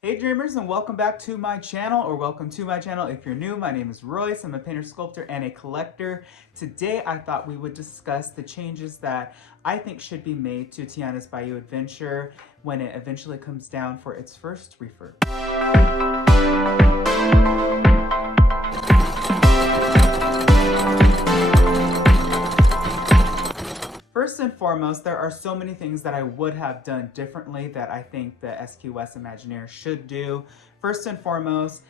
Hey dreamers, and welcome back to my channel, or welcome to my channel if you're new. My name is Royce. I'm a painter, sculptor, and a collector. Today I thought we would discuss the changes that I think should be made to Tiana's Bayou Adventure when it eventually comes down for its first refurb. First and foremost, there are so many things that I would have done differently that I think the SQS Imagineer should do. First and foremost,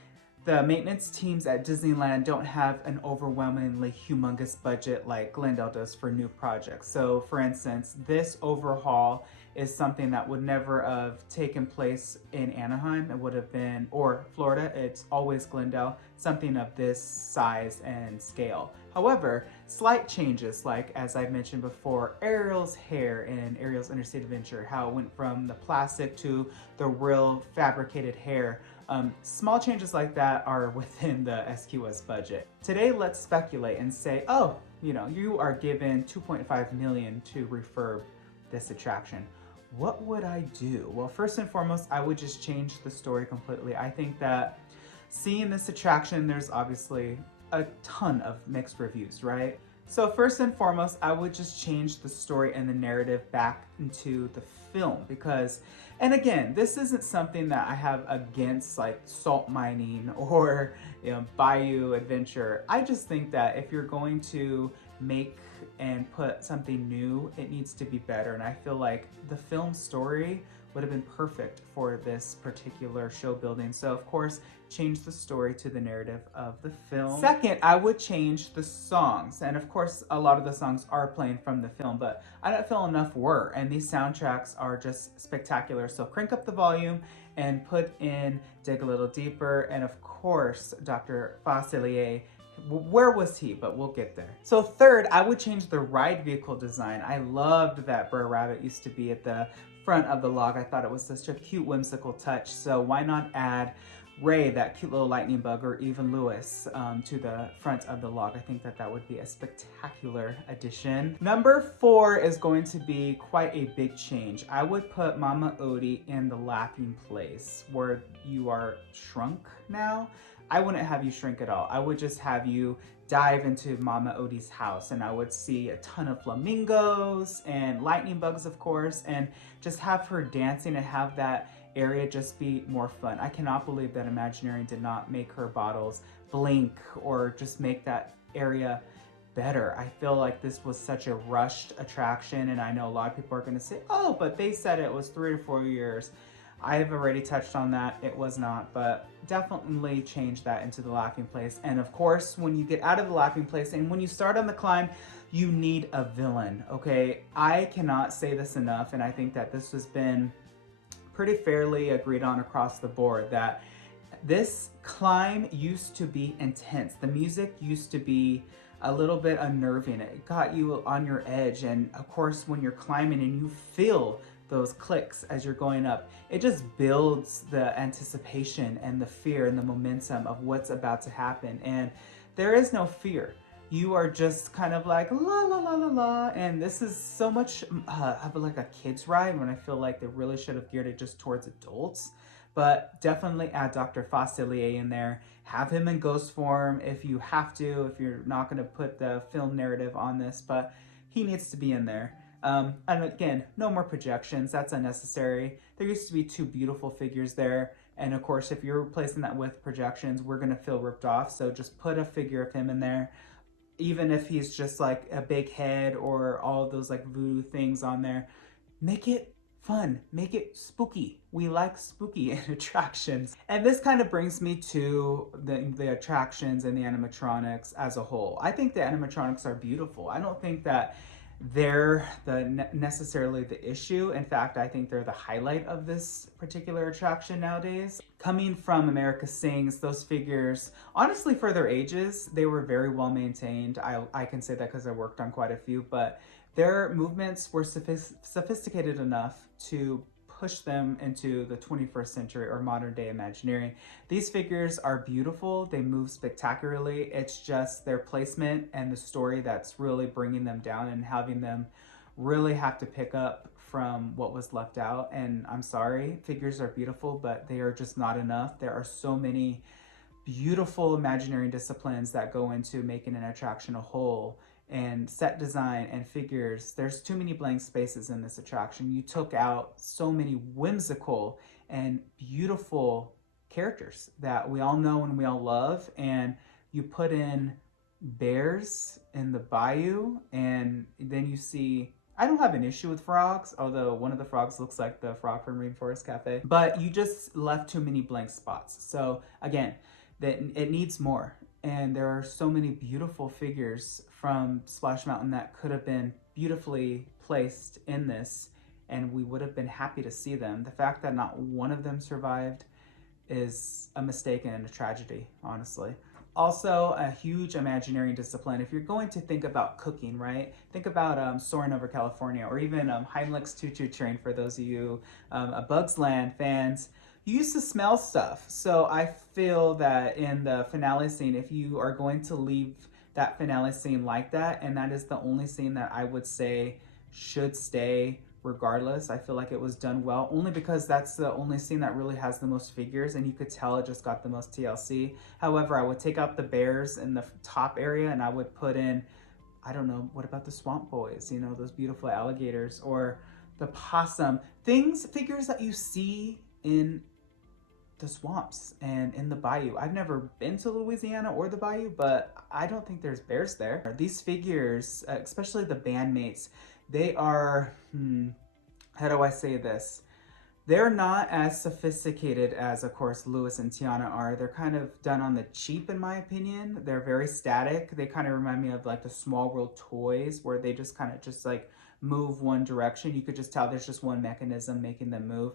the maintenance teams at Disneyland don't have an overwhelmingly humongous budget like Glendale does for new projects. So for instance, this overhaul is something that would never have taken place in Anaheim. It would have been, or Florida, it's always Glendale, something of this size and scale. However, slight changes, like as I mentioned before, Ariel's hair in Ariel's Interstate Adventure, how it went from the plastic to the real fabricated hair. Small changes like that are within the SQS budget. Today, let's speculate and say, oh, you are given $2.5 million to refurb this attraction. What would I do? Well, first and foremost, I would just change the story completely. I think that seeing this attraction, there's obviously a ton of mixed reviews, right? So first and foremost, I would just change the story and the narrative back into the film because, and again, this isn't something that I have against like salt mining or Bayou Adventure. I just think that if you're going to make and put something new, it needs to be better. And I feel like the film story would have been perfect for this particular show building. So of course, change the story to the narrative of the film. Second, I would change the songs. And of course, a lot of the songs are playing from the film, but I don't feel enough were. And these soundtracks are just spectacular. So crank up the volume and put in Dig a Little Deeper. And of course, Dr. Facilier. Where was he? But we'll get there. So third, I would change the ride vehicle design. I loved that Brer Rabbit used to be at the front of the log. I thought it was such a cute, whimsical touch. So why not add Ray, that cute little lightning bug, or even Lewis to the front of the log? I think that that would be a spectacular addition. Number 4 is going to be quite a big change. I would put Mama Odie in the laughing place where you are shrunk now. I wouldn't have you shrink at all. I would just have you dive into Mama Odie's house and I would see a ton of flamingos and lightning bugs, of course, and just have her dancing and have that area just be more fun. I cannot believe that Imagineering did not make her bottles blink or just make that area better. I feel like this was such a rushed attraction, and I know a lot of people are going to say, oh, but they said it was 3 to 4 years. I have already touched on that. It was not, but definitely change that into the laughing place. And of course, when you get out of the laughing place and when you start on the climb, you need a villain, okay? I cannot say this enough, and I think that this has been pretty fairly agreed on across the board, that this climb used to be intense. The music used to be a little bit unnerving. It got you on your edge, and of course, when you're climbing and you feel those clicks as you're going up, it just builds the anticipation and the fear and the momentum of what's about to happen. And there is no fear. You are just kind of like la la la la la, and this is so much of like a kid's ride when I feel like they really should have geared it just towards adults. But definitely add Dr. Facilier in there. Have him in ghost form if you have to, if you're not going to put the film narrative on this, but he needs to be in there. And again, no more projections. That's unnecessary. There used to be 2 beautiful figures there. And of course, if you're replacing that with projections, we're going to feel ripped off. So just put a figure of him in there. Even if he's just like a big head or all of those like voodoo things on there, make it fun, make it spooky. We like spooky in attractions. And this kind of brings me to the attractions and the animatronics as a whole. I think the animatronics are beautiful. I don't think that they're necessarily the issue. In fact, I think they're the highlight of this particular attraction nowadays. Coming from America Sings, those figures, honestly, for their ages, they were very well maintained. I can say that because I worked on quite a few, but their movements were sophisticated enough to push them into the 21st century or modern day Imagineering. These figures are beautiful. They move spectacularly. It's just their placement and the story that's really bringing them down and having them really have to pick up from what was left out. And I'm sorry, figures are beautiful, but they are just not enough. There are so many beautiful Imagineering disciplines that go into making an attraction a whole, and set design and figures. There's too many blank spaces in this attraction. You took out so many whimsical and beautiful characters that we all know and we all love, and you put in bears in the bayou, and then you see, I don't have an issue with frogs, although one of the frogs looks like the frog from Rainforest Cafe, but you just left too many blank spots. So again, that it needs more. And there are so many beautiful figures from Splash Mountain that could have been beautifully placed in this, and we would have been happy to see them. The fact that not one of them survived is a mistake and a tragedy, honestly. Also, a huge Imagineering discipline. If you're going to think about cooking, right? Think about Soaring Over California, or even Heimlich's Choo Choo Train for those of you A Bug's Land fans. You used to smell stuff. So I feel that in the finale scene, if you are going to leave that finale scene like that, and that is the only scene that I would say should stay regardless, I feel like it was done well, only because that's the only scene that really has the most figures, and you could tell it just got the most TLC. However, I would take out the bears in the top area, and I would put in, I don't know, what about the Swamp Boys? You know, those beautiful alligators, or the possum. Figures that you see in the swamps and in the bayou. I've never been to Louisiana or the bayou, but I don't think there's bears there. These figures, especially the bandmates, they are, how do I say this? They're not as sophisticated as, of course, Louis and Tiana are. They're kind of done on the cheap, in my opinion. They're very static. They kind of remind me of like the Small World toys, where they just kind of just like move one direction. You could just tell there's just one mechanism making them move.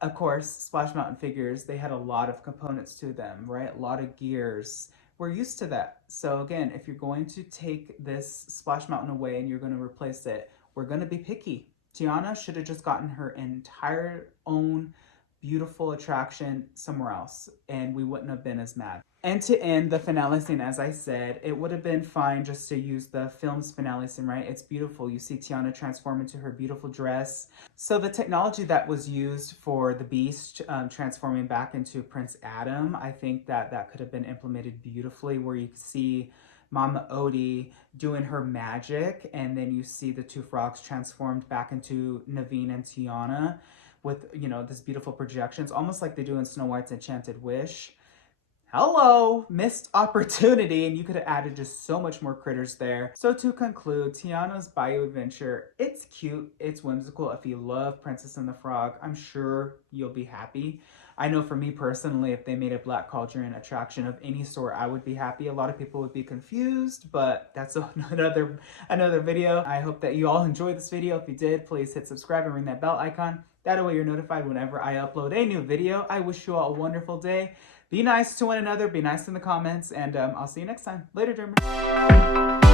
Of course, Splash Mountain figures, they had a lot of components to them, right? A lot of gears. We're used to that. So again, if you're going to take this Splash Mountain away and you're going to replace it, we're going to be picky. Tiana should have just gotten her entire own beautiful attraction somewhere else, and we wouldn't have been as mad. And to end the finale scene, as I said, it would have been fine just to use the film's finale scene, right? It's beautiful. You see Tiana transform into her beautiful dress. So the technology that was used for the Beast transforming back into Prince Adam, I think that could have been implemented beautifully, where you see Mama Odie doing her magic, and then you see the two frogs transformed back into Naveen and Tiana with, you know, this beautiful projections, almost like they do in Snow White's Enchanted Wish. Hello, missed opportunity, and you could have added just so much more critters there. So to conclude, Tiana's Bayou Adventure, it's cute, it's whimsical. If you love Princess and the Frog, I'm sure you'll be happy. I know for me personally, if they made a Black Cauldron attraction of any sort, I would be happy. A lot of people would be confused, but that's another video. I hope that you all enjoyed this video. If you did, please hit subscribe and ring that bell icon. That way you're notified whenever I upload a new video. I wish you all a wonderful day. Be nice to one another, be nice in the comments, and I'll see you next time. Later, German.